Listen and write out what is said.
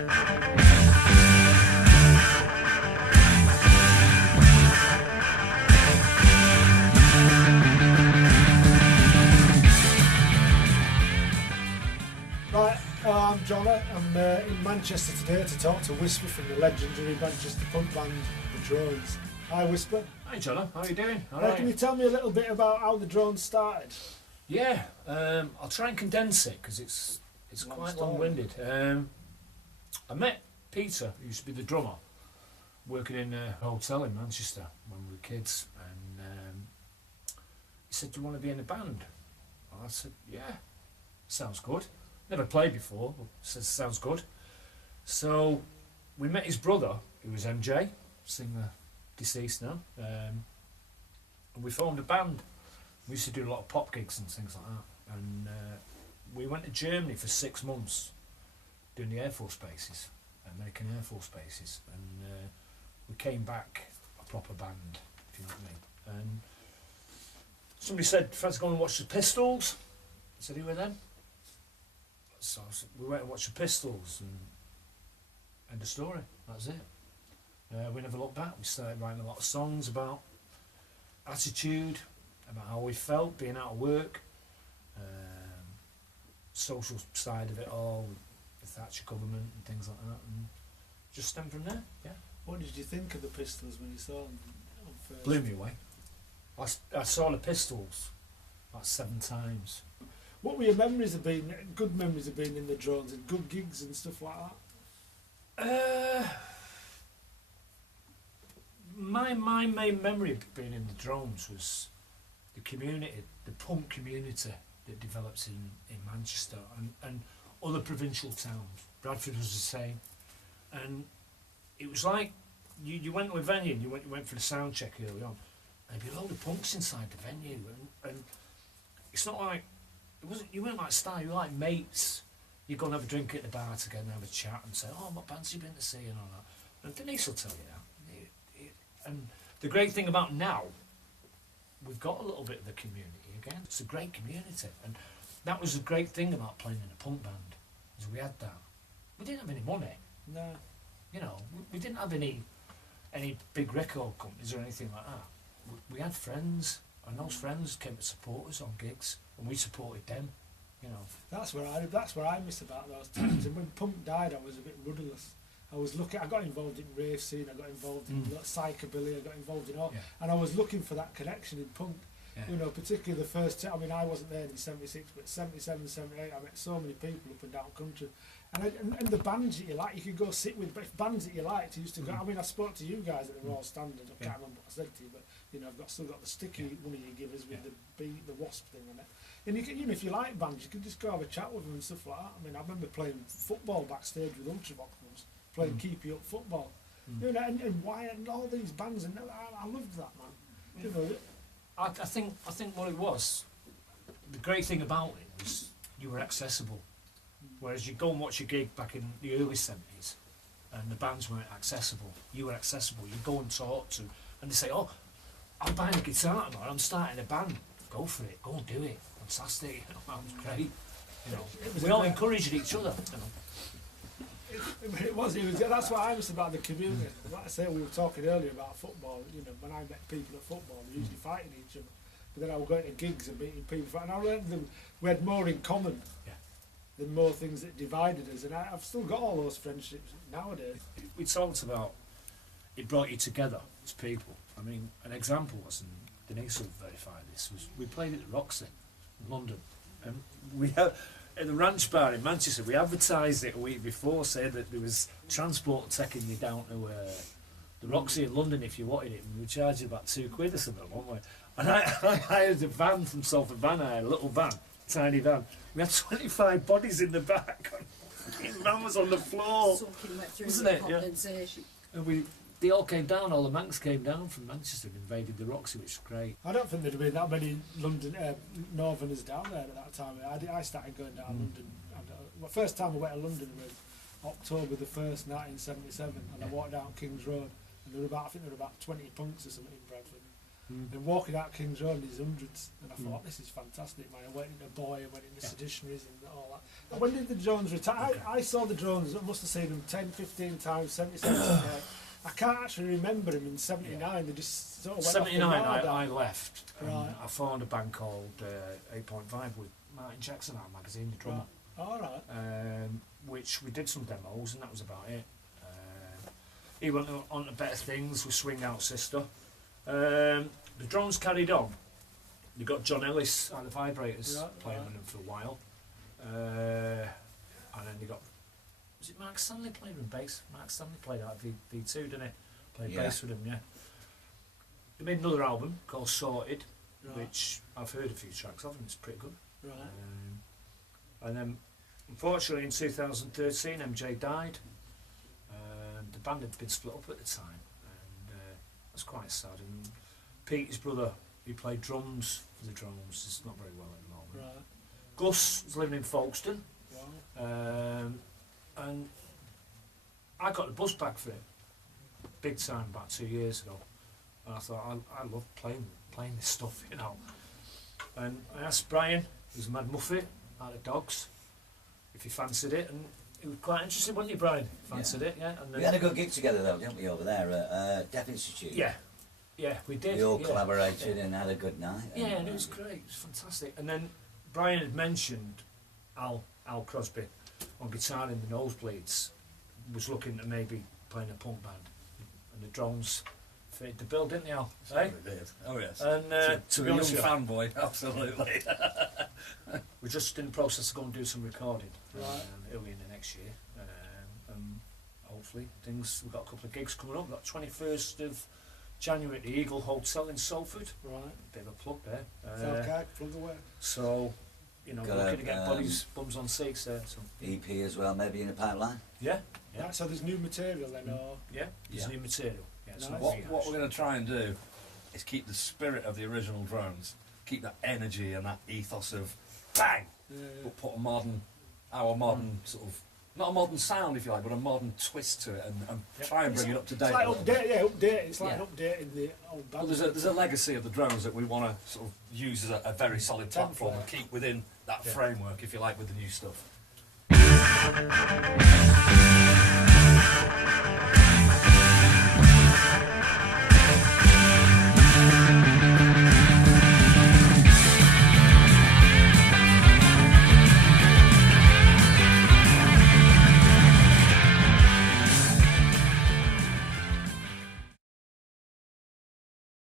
Right, I'm Johna. I'm in Manchester today to talk to Wispa from the legendary Manchester punk band The Drones. Hi Wispa. Hi Johna, how are you doing? Can you tell me a little bit about how The Drones started? Yeah, I'll try and condense it because it's quite long-winded. I met Peter, who used to be the drummer, working in a hotel in Manchester when we were kids, and he said, "Do you want to be in a band?" I said, "Yeah, sounds good." Never played before, but says sounds good. So we met his brother, who was MJ, singer, deceased now, and we formed a band. We used to do a lot of pop gigs and things like that, and we went to Germany for 6 months doing the Air Force bases, American Air Force bases, and we came back a proper band, if you know what I mean. And somebody said, "Fancy going and watch the Pistols?" I said, "Who were them?" So we went and watched the Pistols, and end of story. That was it. We never looked back. We started writing a lot of songs about attitude, about how we felt being out of work, social side of it all, the Thatcher government and things like that, and just stemmed from there. Yeah. What did you think of the Pistols when you saw them first? Blew me away. I saw the Pistols about 7 times. What were your memories of being, good memories of being in The Drones and good gigs and stuff like that? My main memory of being in The Drones was the community, the punk community that develops in Manchester and other provincial towns. Bradford was the same. And it was like, you went to a venue and you went for the sound check early on, and there'd be a load of punks inside the venue, and it's not like, you weren't like style, you were like mates. You'd go and have a drink at the bar together and have a chat and say, "Oh, what bands have you been to see?" and all that. And Denise will tell you that. And the great thing about now, we've got a little bit of the community again. It's a great community, and that was the great thing about playing in a punk band, is we had that. We didn't have any money. No. You know, we didn't have any big record companies or anything like that. We had friends, and those friends came to support us on gigs, and we supported them. You know. That's where I miss about those times. And when punk died, I was a bit rudderless. I got involved in rave scene, I got involved in psychobilly, I got involved in all, and I was looking for that connection in punk. Yeah. You know, particularly the first time. I mean, I wasn't there in '76, but '77, '78, I met so many people up and down country. And the bands that you like, you could go sit with. But if bands that you liked, you used to go. I mean, I spoke to you guys at the Royal Standard. I can't remember what I said to you, but you know, I've still got the sticky money you give us with the wasp thing on it. And you can, you know, if you like bands, you can just go have a chat with them and stuff like that. I mean, I remember playing football backstage with Ultravox, playing Keep You Up football. You know, and Wyatt and all these bands, and I loved that, man. You know. I think what it was, the great thing about it was you were accessible. Whereas you go and watch a gig back in the early 70s and the bands weren't accessible. You were accessible. You go and talk to, and they say, "Oh, I'm buying a guitar tomorrow, I'm starting a band." Go for it, go and do it. Fantastic, you know, that was great. You know, we all encouraged each other. You know. It was. That's what I miss about the community. Like I say, we were talking earlier about football. You know, when I met people at football, they usually fighting each other. But then I was going to gigs and meeting people, and I learned that we had more in common than more things that divided us. And I've still got all those friendships nowadays. We talked about it brought you together as people. I mean, an example was, and Denise will verify this, was we played at the Roxy in London, and we had. At the Ranch Bar in Manchester, we advertised it a week before, saying that there was transport taking you down to the Roxy in London if you wanted it, and we were charging about £2 or something, weren't we? And I hired a van from Salford Van, I had a little van, tiny van. We had 25 bodies in the back. The van was on the floor, wasn't it? Yeah. And they all came down, all the Manx came down from Manchester and invaded the Roxy, which was great. I don't think there'd have been that many London Northerners down there at that time. I started going down London. The first time I went to London was October the 1st, 1977, and I walked down King's Road, and I think there were about 20 punks or something in Bradford. And walking out King's Road, there's hundreds, and I thought, this is fantastic, man. I went into Boy, I went into Seditionaries and all that. And when did the drones retire? I saw the drones, I must have seen them 10, 15 times, 77 times. I can't actually remember them in 79, they just sort of went 79 off the radar. I left. Right. I found a band called 8.5 with Martin Jackson, our magazine, the drummer. Right. All right. Which we did some demos, and that was about it. He went on to better things with Swing Out Sister. The drones carried on. You got John Ellis at the Vibrators playing with them for a while. And then you got, was it Mark Stanley played with bass? Mark Stanley played out V2, didn't he? Played bass with him, yeah. They made another album called Sorted, which I've heard a few tracks of, and it's pretty good. Right. And then, unfortunately, in 2013, MJ died. The band had been split up at the time, and it was quite sad. And Pete, his brother, he played drums for the Drones. It's not very well at the moment. Right. Gus was living in Folkestone. Wow. And I got the buzz back for it big time about 2 years ago, and I thought I love playing this stuff, you know. And I asked Brian, who's Mad Muffet out of Dogs, if he fancied it, and he was quite interested, wasn't he, Brian? Fancied it, yeah. And we had a good gig together though, didn't we, over there at Deaf Institute? Yeah, we did. We all collaborated and had a good night. Yeah, and it was great. It was fantastic. And then Brian had mentioned Al Crosby on guitar in the Nosebleeds, was looking at maybe playing a punk band, and the Drones fitted the bill, didn't they, Al? They did. Oh yes. And to a young fanboy, absolutely. we're just in the process of going to do some recording early in the next year, and hopefully things. We've got a couple of gigs coming up. We've got 21st of January at the Eagle Hotel in Salford. Right. Bit of a plug there. Okay, plug away. So, you know, we're looking to get bums on seats there. So. EP as well, maybe in the pipeline. Yeah. Right, so there's new material then, or there's new material. Yeah, Nice. so What we're going to try and do is keep the spirit of the original Drones, keep that energy and that ethos of bang, but put our modern sort of, not a modern sound if you like, but a modern twist to it, and try and bring it up to date. It's like update. It's like updating the old band. Well, there's a legacy of the Drones that we want to sort of use as a very solid platform and keep within that framework, if you like, with the new stuff.